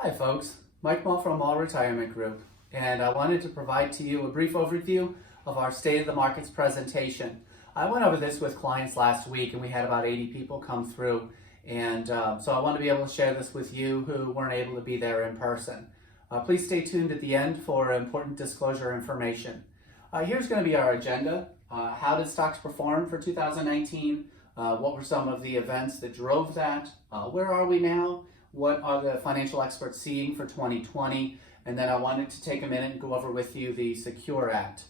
Hi folks, Mike Mull from All Retirement Group, and I wanted to provide to you a brief overview of our State of the Markets presentation. I went over this with clients last week and we had about 80 people come through, and so I want to be able to share this with you who weren't able to be there in person. Please stay tuned at the end for important disclosure information. Here's going to be our agenda. How did stocks perform for 2019? What were some of the events that drove that? Where are we now? What are the financial experts seeing for 2020? And then I wanted to take a minute and go over with you the Secure Act.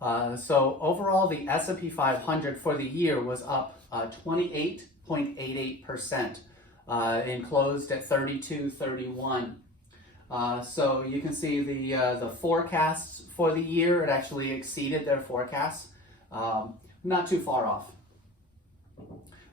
So overall, the S&P 500 for the year was up 28.88% and closed at 3231. So you can see the forecasts for the year. It actually exceeded their forecasts, not too far off.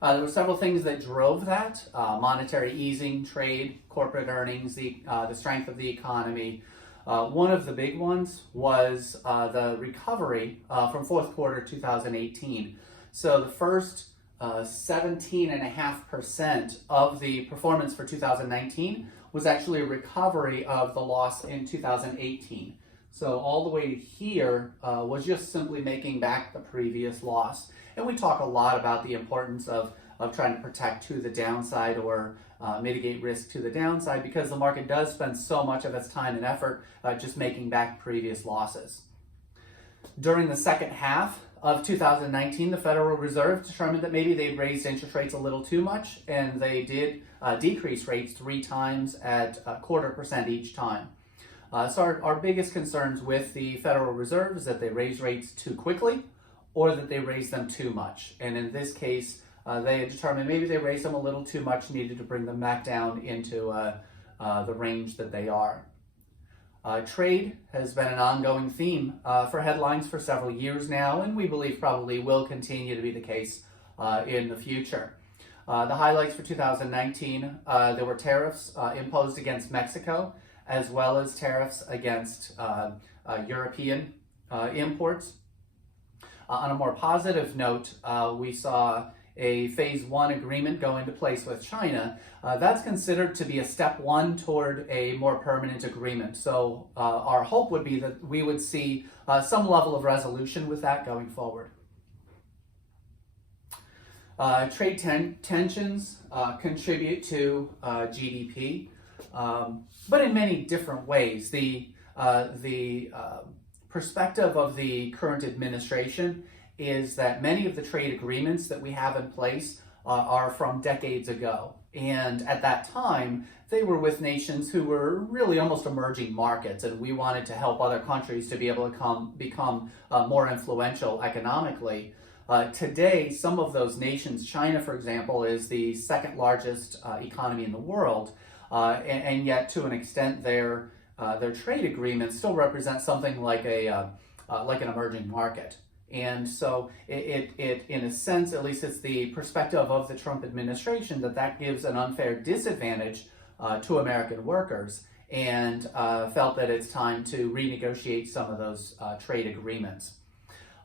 There were several things that drove that: monetary easing, trade, corporate earnings, the strength of the economy. One of the big ones was the recovery from fourth quarter 2018. So the first 17.5% of the performance for 2019 was actually a recovery of the loss in 2018. So all the way to here was just simply making back the previous loss. And we talk a lot about the importance of trying to protect to the downside or mitigate risk to the downside, because the market does spend so much of its time and effort just making back previous losses. During the second half of 2019, the Federal Reserve determined that maybe they'd raised interest rates a little too much, and they did decrease rates 3 times at 0.25% each time. So our biggest concerns with the Federal Reserve is that they raise rates too quickly or that they raise them too much. And in this case, they had determined maybe they raised them a little too much, needed to bring them back down into the range that they are. Trade has been an ongoing theme for headlines for several years now, and we believe probably will continue to be the case in the future. The highlights for 2019, there were tariffs imposed against Mexico, as well as tariffs against European imports. On a more positive note, we saw a phase 1 agreement go into place with China. That's considered to be a step 1 toward a more permanent agreement. So our hope would be that we would see some level of resolution with that going forward. Trade tensions contribute to GDP, but in many different ways. The perspective of the current administration is that many of the trade agreements that we have in place are from decades ago. And at that time, they were with nations who were really almost emerging markets, and we wanted to help other countries to be able to become more influential economically. Today, some of those nations, China, for example, is the second largest economy in the world, and yet to an extent their trade agreements still represent something like an emerging market. And so it in a sense, at least it's the perspective of the Trump administration, that gives an unfair disadvantage to American workers, and felt that it's time to renegotiate some of those trade agreements.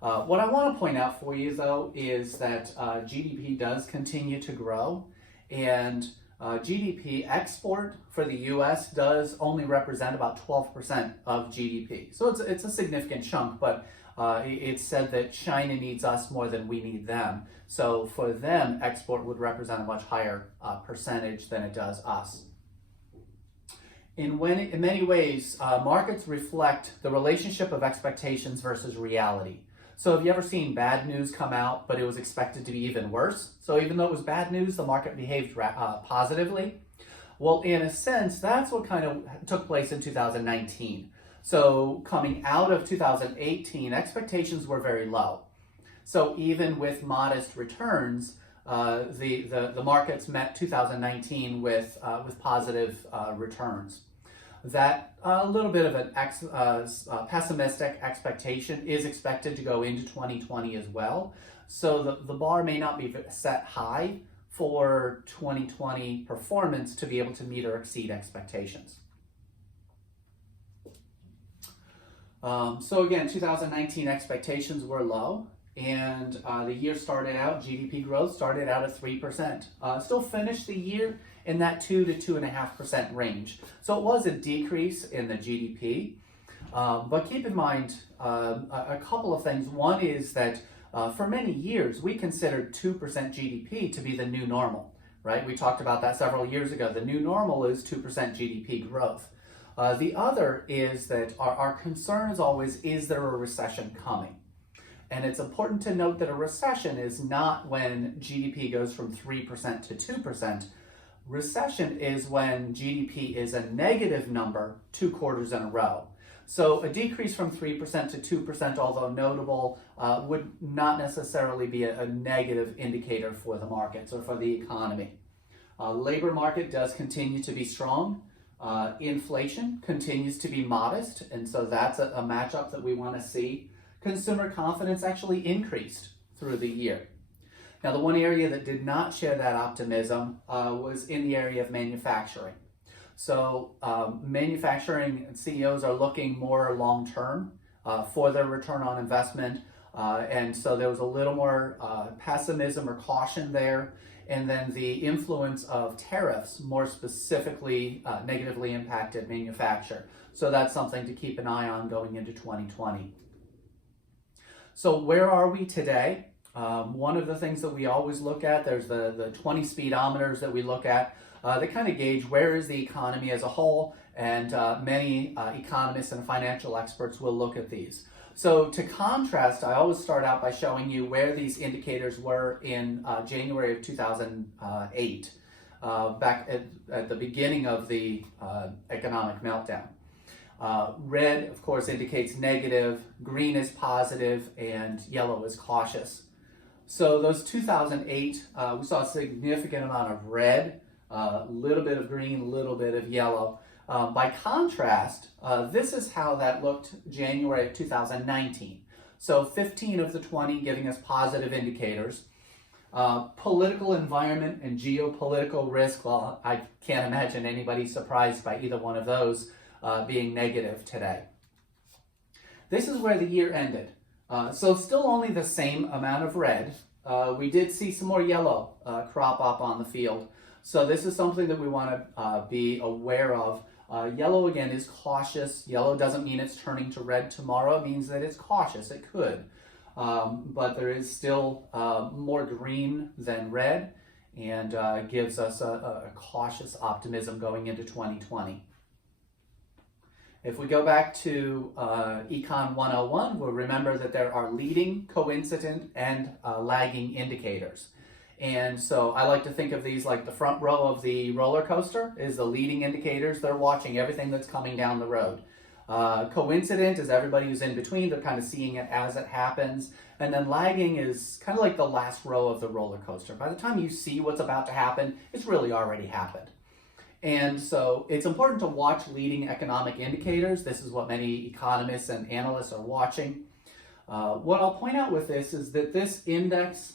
What I want to point out for you, though, is that GDP does continue to grow, and GDP export for the U.S. does only represent about 12% of GDP. So it's a significant chunk, but it's said that China needs us more than we need them. So for them, export would represent a much higher percentage than it does us. In many ways, markets reflect the relationship of expectations versus reality. So have you ever seen bad news come out, but it was expected to be even worse? So even though it was bad news, the market behaved positively? Well, in a sense, that's what kind of took place in 2019. So coming out of 2018, expectations were very low. So even with modest returns, the markets met 2019 with positive returns. That a little bit of an pessimistic expectation is expected to go into 2020 as well. So the bar may not be set high for 2020 performance to be able to meet or exceed expectations. So again, 2019 expectations were low, and the year started out, GDP growth started out at 3%. Still finished the year in that 2 to 2.5% range. So it was a decrease in the GDP. But keep in mind a couple of things. One is that for many years, we considered 2% GDP to be the new normal, right? We talked about that several years ago. The new normal is 2% GDP growth. The other is that our concern is always, is there a recession coming? And it's important to note that a recession is not when GDP goes from 3% to 2%. Recession is when GDP is a negative number 2 quarters in a row. So a decrease from 3% to 2%, although notable, would not necessarily be a negative indicator for the markets or for the economy. Labor market does continue to be strong. Inflation continues to be modest, and so that's a matchup that we want to see. Consumer confidence actually increased through the year. Now, the one area that did not share that optimism was in the area of manufacturing. So manufacturing CEOs are looking more long-term for their return on investment, and so there was a little more pessimism or caution there. And then the influence of tariffs more specifically negatively impacted manufacture. So that's something to keep an eye on going into 2020. So where are we today? One of the things that we always look at, there's the 20 speedometers that we look at. They kind of gauge where is the economy as a whole, and many economists and financial experts will look at these. So to contrast, I always start out by showing you where these indicators were in January of 2008, back at the beginning of the economic meltdown. Red, of course, indicates negative, green is positive, and yellow is cautious. So those 2008, we saw a significant amount of red, a little bit of green, a little bit of yellow. By contrast, this is how that looked January of 2019. So 15 of the 20 giving us positive indicators. Political environment and geopolitical risk, well, I can't imagine anybody surprised by either one of those being negative today. This is where the year ended. So still only the same amount of red. We did see some more yellow crop up on the field. So this is something that we want to be aware of. Yellow, again, is cautious. Yellow doesn't mean it's turning to red tomorrow. It means that it's cautious. It could. But there is still more green than red, and gives us a cautious optimism going into 2020. If we go back to Econ 101, we'll remember that there are leading, coincident, and lagging indicators. And so I like to think of these like the front row of the roller coaster is the leading indicators. They're watching everything that's coming down the road. Coincident is everybody who's in between. They're kind of seeing it as it happens. And then lagging is kind of like the last row of the roller coaster. By the time you see what's about to happen, it's really already happened. And so it's important to watch leading economic indicators. This is what many economists and analysts are watching. What I'll point out with this is that this index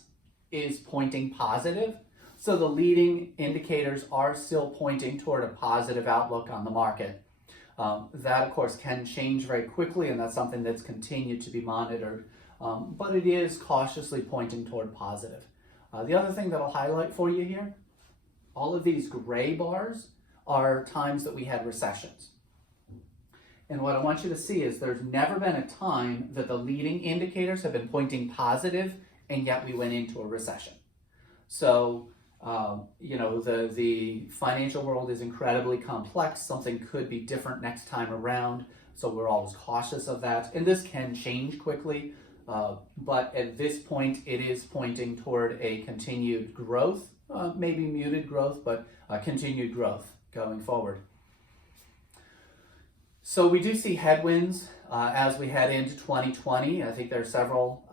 is pointing positive. So the leading indicators are still pointing toward a positive outlook on the market. That, of course, can change very quickly, and that's something that's continued to be monitored. But it is cautiously pointing toward positive. The other thing that I'll highlight for you here, all of these gray bars are times that we had recessions. And what I want you to see is there's never been a time that the leading indicators have been pointing positive, and yet we went into a recession. So, the financial world is incredibly complex. Something could be different next time around. So we're always cautious of that. And this can change quickly. But at this point, it is pointing toward a continued growth, maybe muted growth, but continued growth going forward. So we do see headwinds as we head into 2020. I think there are several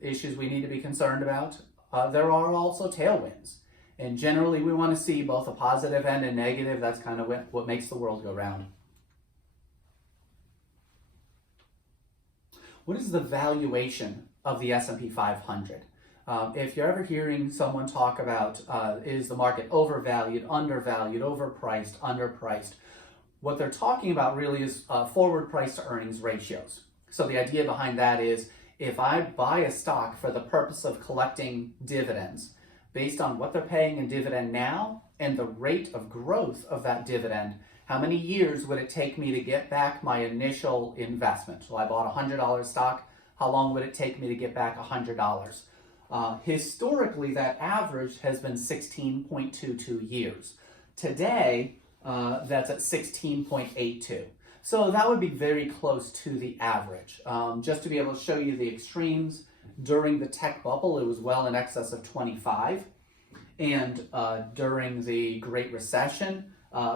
issues we need to be concerned about. There are also tailwinds. And generally, we want to see both a positive and a negative. That's kind of what makes the world go round. What is the valuation of the S&P 500? If you're ever hearing someone talk about is the market overvalued, undervalued, overpriced, underpriced, what they're talking about really is forward price to earnings ratios. So the idea behind that is if I buy a stock for the purpose of collecting dividends, based on what they're paying in dividend now and the rate of growth of that dividend, how many years would it take me to get back my initial investment? So I bought $100 stock. How long would it take me to get back $100? Historically, that average has been 16.22 years. Today, that's at 16.82. So that would be very close to the average. Just to be able to show you the extremes, during the tech bubble, it was well in excess of 25. And during the Great Recession,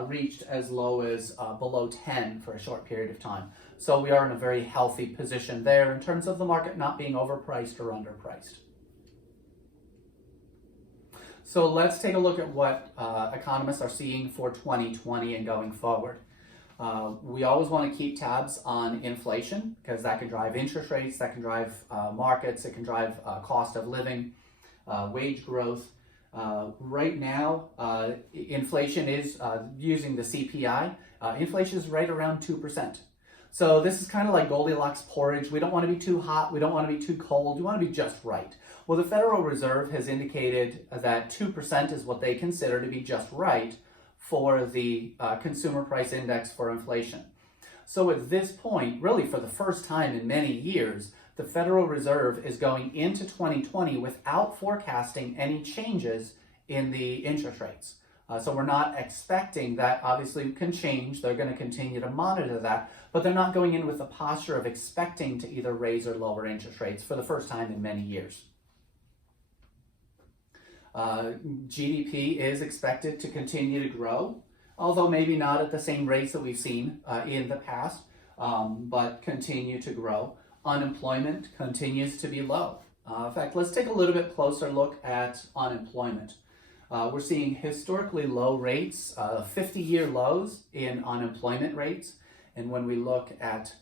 reached as low as below 10 for a short period of time. So we are in a very healthy position there in terms of the market not being overpriced or underpriced. So let's take a look at what economists are seeing for 2020 and going forward. We always want to keep tabs on inflation because that can drive interest rates, that can drive markets, it can drive cost of living, wage growth. Right now, inflation is, using the CPI, inflation is right around 2%. So this is kind of like Goldilocks porridge. We don't want to be too hot, we don't want to be too cold, we want to be just right. Well, the Federal Reserve has indicated that 2% is what they consider to be just right for the consumer price index for inflation. So at this point, really for the first time in many years, the Federal Reserve is going into 2020 without forecasting any changes in the interest rates. So we're not expecting that. Obviously it can change. They're going to continue to monitor that, but they're not going in with the posture of expecting to either raise or lower interest rates for the first time in many years. GDP is expected to continue to grow, although maybe not at the same rates that we've seen in the past, but continue to grow. Unemployment continues to be low. In fact, let's take a little bit closer look at unemployment. We're seeing historically low rates, 50-year lows in unemployment rates. And when we look at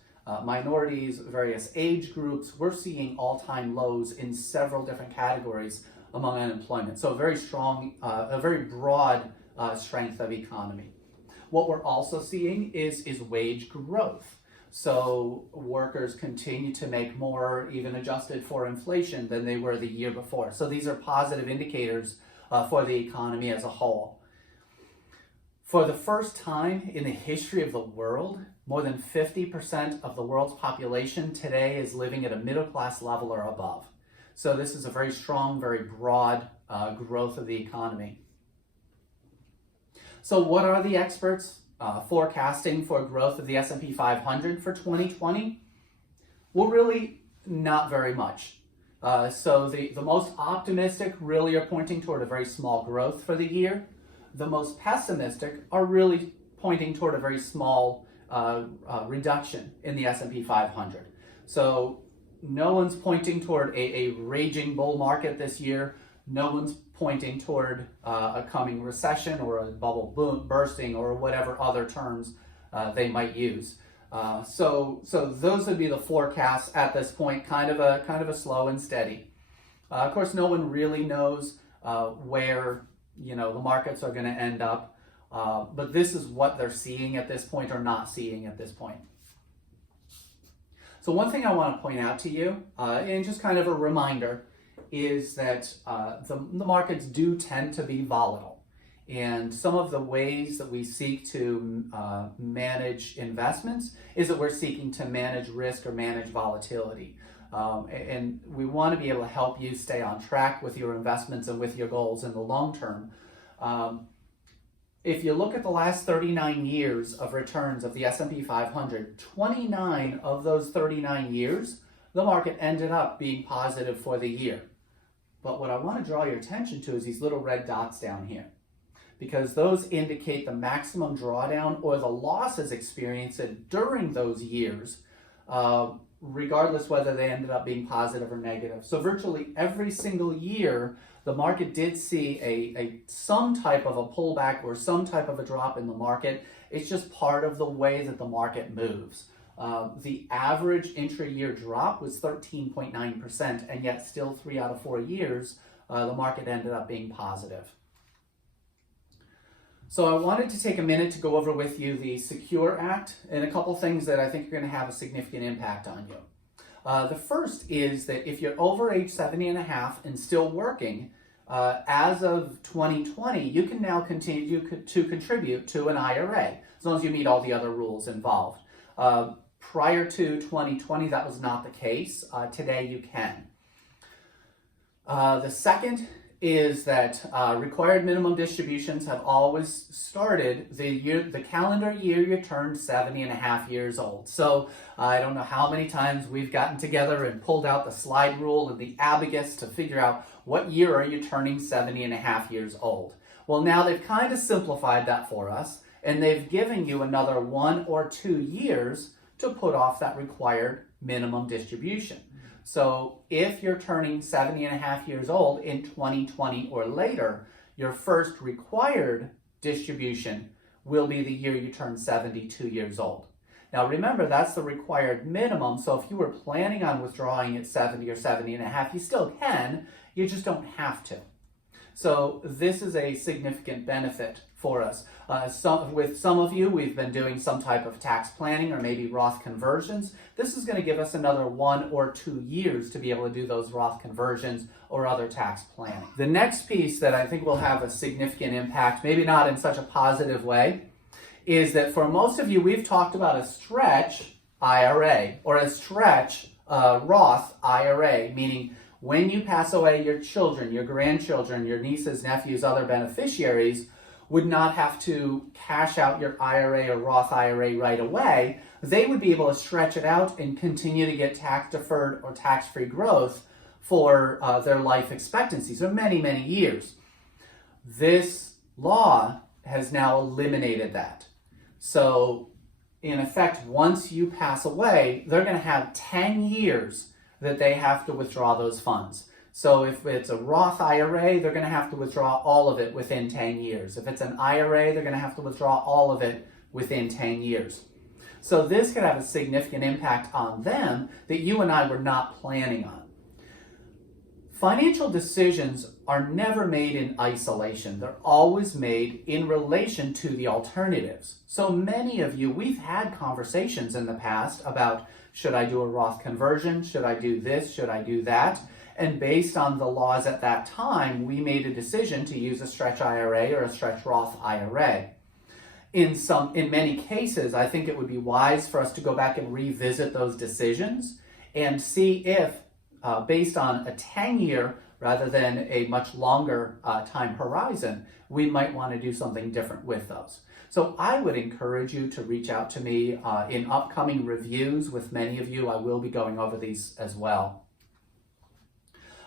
minorities, various age groups, we're seeing all-time lows in several different categories among unemployment. So a very strong, a very broad strength of economy. What we're also seeing is wage growth. So workers continue to make more, even adjusted for inflation, than they were the year before. So these are positive indicators for the economy as a whole. For the first time in the history of the world, more than 50% of the world's population today is living at a middle class level or above. So this is a very strong, very broad growth of the economy. So what are the experts forecasting for growth of the S&P 500 for 2020? Well, really not very much. So the most optimistic really are pointing toward a very small growth for the year. The most pessimistic are really pointing toward a very small reduction in the S&P 500. So no one's pointing toward a raging bull market this year. No one's pointing toward a coming recession or a bubble bursting or whatever other terms they might use. So those would be the forecasts at this point, kind of a slow and steady. Of course, no one really knows where the markets are going to end up, but this is what they're seeing at this point or not seeing at this point. So one thing I want to point out to you, and just kind of a reminder, is that the markets do tend to be volatile. And some of the ways that we seek to manage investments is that we're seeking to manage risk or manage volatility. And we want to be able to help you stay on track with your investments and with your goals in the long term. If you look at the last 39 years of returns of the S&P 500, 29 of those 39 years, the market ended up being positive for the year. But what I want to draw your attention to is these little red dots down here, because those indicate the maximum drawdown or the losses experienced during those years, regardless whether they ended up being positive or negative. So virtually every single year, the market did see some type of a pullback or some type of a drop in the market. It's just part of the way that the market moves. The average intra-year drop was 13.9%, and yet still 3 out of 4 years, the market ended up being positive. So I wanted to take a minute to go over with you the Secure Act and a couple things that I think are going to have a significant impact on you. The first is that if you're over age 70 and a half and still working, as of 2020, you can now continue to contribute to an IRA, as long as you meet all the other rules involved. Prior to 2020, that was not the case. Today, you can. The second is that required minimum distributions have always started the calendar year you turned 70 and a half years old. So I don't know how many times we've gotten together and pulled out the slide rule and the abacus to figure out what year are you turning 70 and a half years old. Well, now they've kind of simplified that for us, and they've given you another 1 or 2 years to put off that required minimum distribution. So if you're turning 70 and a half years old in 2020 or later, your first required distribution will be the year you turn 72 years old. Now remember, that's the required minimum, so if you were planning on withdrawing at 70 or 70 and a half, you still can, you just don't have to. So this is a significant benefit for us. With some of you, we've been doing some type of tax planning or maybe Roth conversions. This is going to give us another 1 or 2 years to be able to do those Roth conversions or other tax planning. The next piece that I think will have a significant impact, maybe not in such a positive way, is that for most of you, we've talked about a stretch IRA or a stretch Roth IRA, meaning when you pass away, your children, your grandchildren, your nieces, nephews, other beneficiaries would not have to cash out your IRA or Roth IRA right away. They would be able to stretch it out and continue to get tax-deferred or tax-free growth for their life expectancies, or many, many years. This law has now eliminated that. So, in effect, once you pass away, they're going to have 10 years that they have to withdraw those funds. So if it's a Roth IRA, they're going to have to withdraw all of it within 10 years. If it's an IRA, they're going to have to withdraw all of it within 10 years. So this could have a significant impact on them that you and I were not planning on. Financial decisions are never made in isolation. They're always made in relation to the alternatives. So many of you, we've had conversations in the past about, should I do a Roth conversion? Should I do this? Should I do that? And based on the laws at that time, we made a decision to use a stretch IRA or a stretch Roth IRA. In many cases, I think it would be wise for us to go back and revisit those decisions and see if, based on a 10-year rather than a much longer time horizon, we might want to do something different with those. So I would encourage you to reach out to me in upcoming reviews with many of you. I will be going over these as well.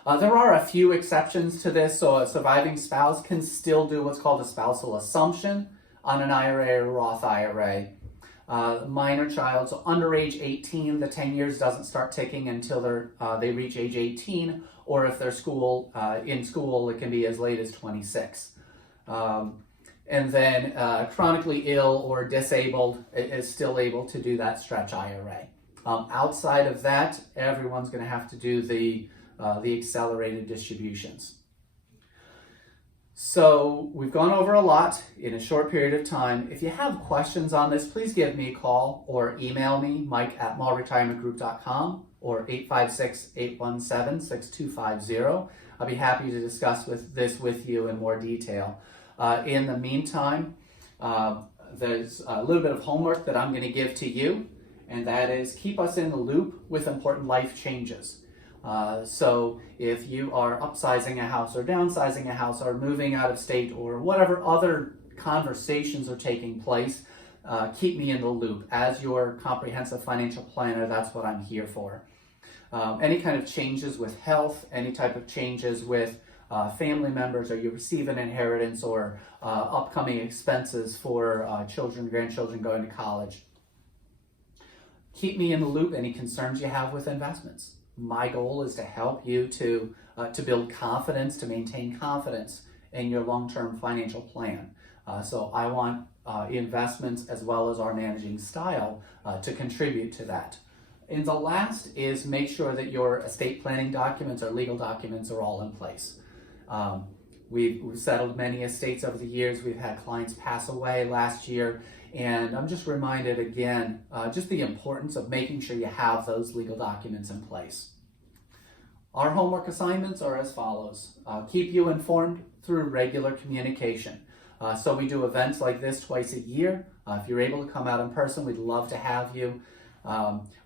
There are a few exceptions to this, so a surviving spouse can still do what's called a spousal assumption on an IRA or Roth IRA. Minor child, so under age 18, the 10 years doesn't start ticking until they reach age 18, or if they're in school, it can be as late as 26. And then chronically ill or disabled is still able to do that stretch IRA. Outside of that, everyone's going to have to do the accelerated distributions. So we've gone over a lot in a short period of time. If you have questions on this, please give me a call or email me, mike@mallretirementgroup.com or 856-817-6250. I'll be happy to discuss this with you in more detail. In the meantime, there's a little bit of homework that I'm going to give to you, and that is keep us in the loop with important life changes. So if you are upsizing a house or downsizing a house or moving out of state or whatever other conversations are taking place, keep me in the loop. As your comprehensive financial planner, that's what I'm here for. Any kind of changes with health, any type of changes with family members, or you receive an inheritance, or upcoming expenses for children, grandchildren going to college. Keep me in the loop, any concerns you have with investments. My goal is to help you to build confidence, to maintain confidence in your long-term financial plan. So I want investments as well as our managing style to contribute to that. And the last is make sure that your estate planning documents or legal documents are all in place. We've settled many estates over the years. We've had clients pass away last year, and I'm just reminded again, just the importance of making sure you have those legal documents in place. Our homework assignments are as follows. Keep you informed through regular communication. So we do events like this twice a year. If you're able to come out in person, we'd love to have you.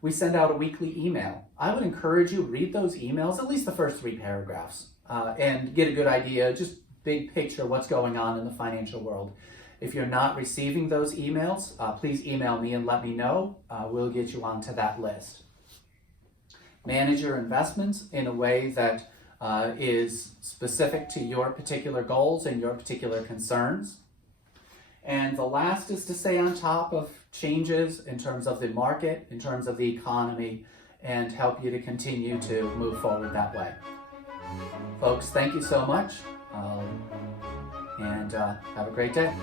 We send out a weekly email. I would encourage you, read those emails, at least the first 3 paragraphs, and get a good idea, just big picture, what's going on in the financial world. If you're not receiving those emails, please email me and let me know. We'll get you onto that list. Manage your investments in a way that is specific to your particular goals and your particular concerns. And the last is to stay on top of changes in terms of the market, in terms of the economy, and help you to continue to move forward that way. Folks, thank you so much, and have a great day.